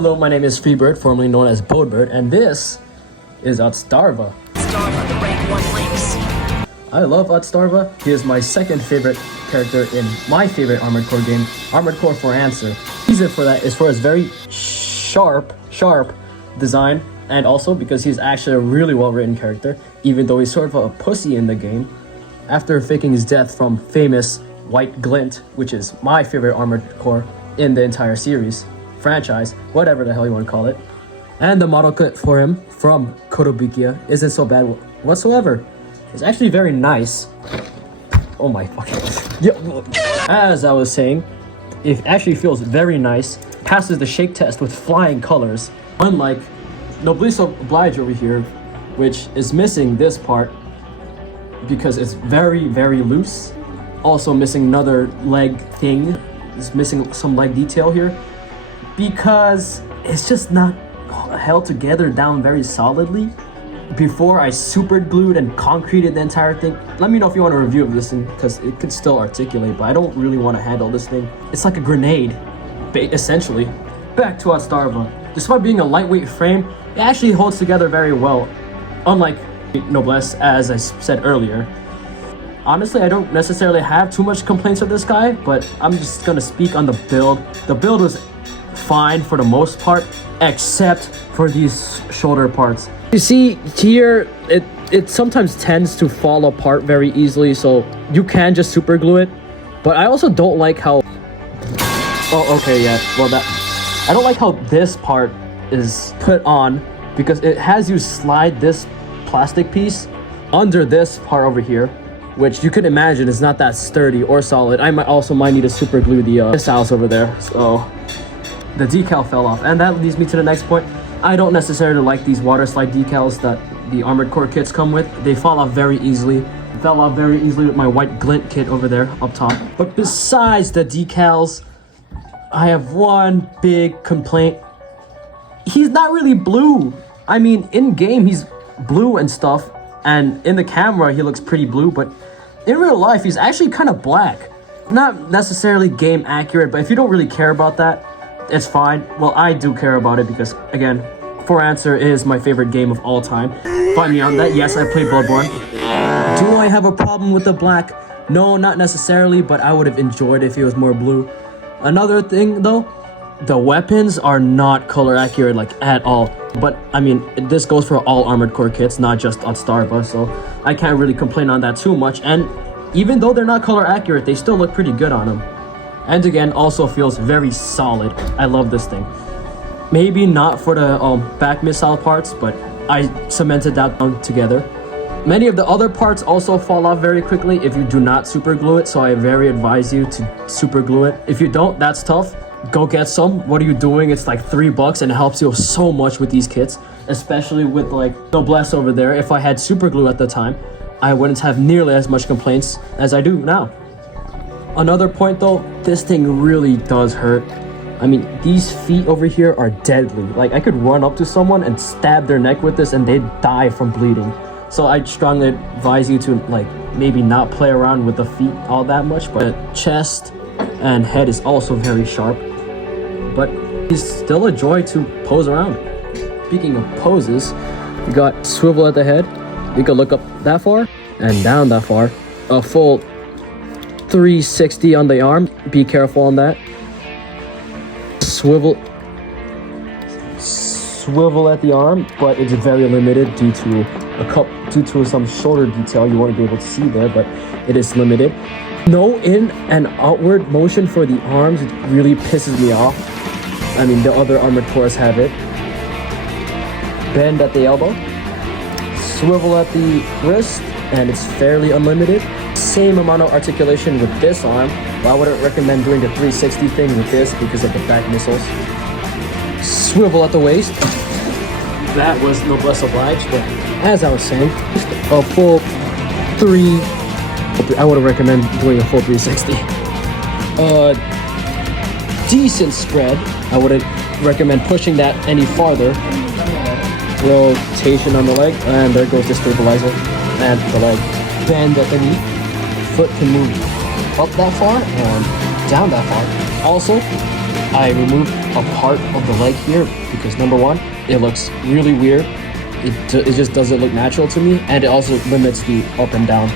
Hello, my name is Freebird, formerly known as Bodebird, and this is Otsdarva. Otsdarva, the rank 1 links. I love Otsdarva. He is my second favorite character in my favorite Armored Core game, Armored Core for Answer. The reason for that is for his very sharp design, and also because he's actually a really well-written character, even though he's sort of a pussy in the game. After faking his death from famous White Glint, which is my favorite Armored Core in the entire series, franchise, whatever the hell you want to call it. And the model kit for him from Kota isn't so bad whatsoever. It's actually very nice. Oh my fucking... Yeah. As I was saying, it actually feels very nice. Passes the shake test with flying colors. Unlike Noblesse Oblige over here, which is missing this part because it's very, very loose. Also missing another leg thing. It's missing some leg detail here because it's just not held together down very solidly. Before I super glued and concreted the entire thing. Let me know if you want a review of this thing because it could still articulate, but I don't really want to handle this thing. It's like a grenade, essentially. Back to Otsdarva. Despite being a lightweight frame, it actually holds together very well, unlike Noblesse, as I said earlier. Honestly, I don't necessarily have too much complaints with this guy, but I'm just gonna speak on the build. The build was fine for the most part, except for these shoulder parts. You see here, it sometimes tends to fall apart very easily, so you can just super glue it. But I also don't like how... Oh, okay, yeah, well I don't like how this part is put on, because it has you slide this plastic piece under this part over here, which you could imagine is not that sturdy or solid. I might need to super glue the missiles over there, so the decal fell off. And that leads me to the next point. I don't necessarily like these water slide decals that the Armored Core kits come with. They fall off very easily. Fell off very easily with my White Glint kit over there up top. But besides the decals, I have one big complaint. He's not really blue. I mean, in game he's blue and stuff, and in the camera he looks pretty blue, but in real life he's actually kind of black. Not necessarily game accurate, but if you don't really care about that, it's fine. Well, I do care about it because, again, For Answer is my favorite game of all time. Find me on that. Yes, I played Bloodborne. Do I have a problem with the black? No, not necessarily, but I would have enjoyed if he was more blue. Another thing, though, the weapons are not color accurate, like, at all. But, I mean, this goes for all Armored Core kits, not just Otsdarva, so I can't really complain on that too much. And even though they're not color accurate, they still look pretty good on them. And again, also feels very solid. I love this thing. Maybe not for the back missile parts, but I cemented that down together. Many of the other parts also fall off very quickly if you do not super glue it, so I very advise you to super glue it. If you don't, that's tough. Go get some. What are you doing? It's like $3 and it helps you so much with these kits, especially with like Noblesse over there. If I had super glue at the time, I wouldn't have nearly as much complaints as I do now. Another point though, this thing really does hurt. I mean, these feet over here are deadly. Like, I could run up to someone and stab their neck with this and they'd die from bleeding. So I'd strongly advise you to, like, maybe not play around with the feet all that much. But the chest and head is also very sharp. But it's still a joy to pose around. Speaking of poses, you got swivel at the head. You can look up that far and down that far. A full 360 on the arm. Be careful on that. Swivel at the arm, but it's very limited due to some shoulder detail you won't be able to see there, but it is limited. No in and outward motion for the arms. It really pisses me off. I mean, the other Armored Cores have it. Bend at the elbow, swivel at the wrist, and it's fairly unlimited. Same amount of articulation with this arm, but I wouldn't recommend doing the 360 thing with this because of the back missiles. Swivel at the waist. That was Noblesse Oblige, but as I was saying, a full I wouldn't recommend doing a full 360. Decent spread. I wouldn't recommend pushing that any farther. Rotation on the leg, and there goes the stabilizer and the leg. Bend at the knee. Foot can move up that far and down that far. Also, I removed a part of the leg here because number one, it looks really weird. It just doesn't look natural to me, and it also limits the up and down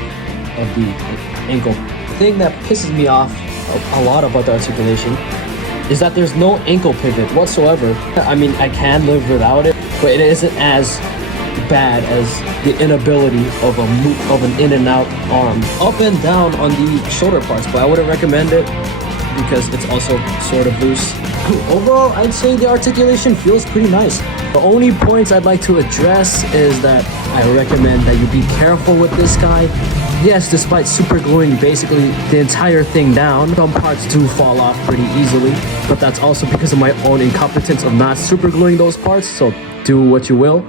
of the ankle. The thing that pisses me off a lot about the articulation is that there's no ankle pivot whatsoever. I mean, I can live without it, but it isn't as bad as the inability of an in and out arm. Up and down on the shoulder parts, but I wouldn't recommend it because it's also sort of loose. Overall, I'd say the articulation feels pretty nice. The only points I'd like to address is that I recommend that you be careful with this guy. Yes, despite super gluing basically the entire thing down, some parts do fall off pretty easily, but that's also because of my own incompetence of not super gluing those parts, so do what you will.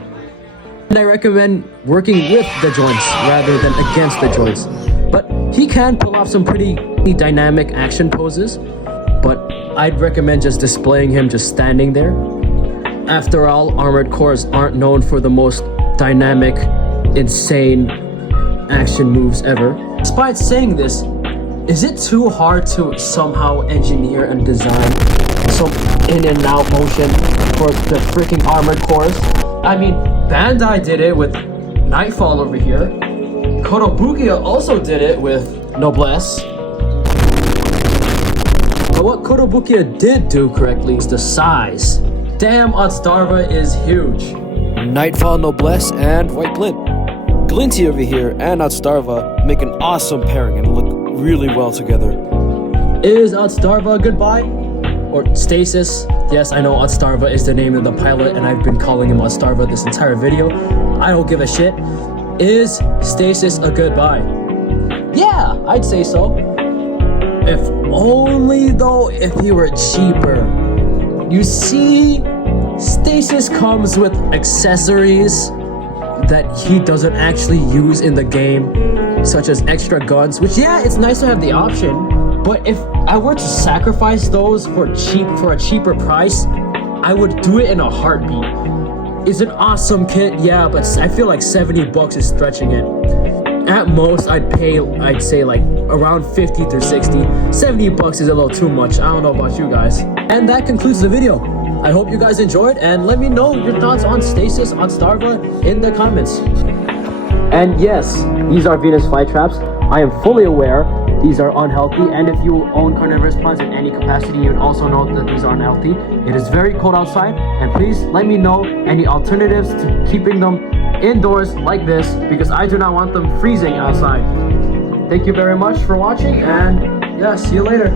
And I recommend working with the joints rather than against the joints. But he can pull off some pretty dynamic action poses, but I'd recommend just displaying him just standing there. After all, armored cores aren't known for the most dynamic, insane action moves ever. Despite saying this, is it too hard to somehow engineer and design some in and out motion for the freaking armored cores? I mean, Bandai did it with Nightfall over here. Kota Hoshino also did it with Noblesse. But what Kota Hoshino did do correctly is the size. Damn, Otsdarva is huge. Nightfall, Noblesse, and White Glint. Glinty over here and Otsdarva make an awesome pairing and look really well together. Is Otsdarva goodbye? Or Stasis? Yes, I know Otsdarva is the name of the pilot, and I've been calling him Otsdarva this entire video. I don't give a shit. Is Stasis a goodbye? Yeah, I'd say so. If only though if he were cheaper. You see, Stasis comes with accessories that he doesn't actually use in the game, such as extra guns, which yeah, it's nice to have the option, but if I were to sacrifice those for a cheaper price, I would do it in a heartbeat. It's an awesome kit, yeah, but I feel like $70 is stretching it. At most, I'd say like around 50 to 60. $70 is a little too much. I don't know about you guys. And that concludes the video. I hope you guys enjoyed, and let me know your thoughts on Stasis, on Otsdarva in the comments. And yes, these are Venus flytraps. I am fully aware these are unhealthy, and if you own carnivorous plants in any capacity, you would also know that these are unhealthy. It is very cold outside, and please let me know any alternatives to keeping them indoors like this, because I do not want them freezing outside. Thank you very much for watching, and yeah, see you later.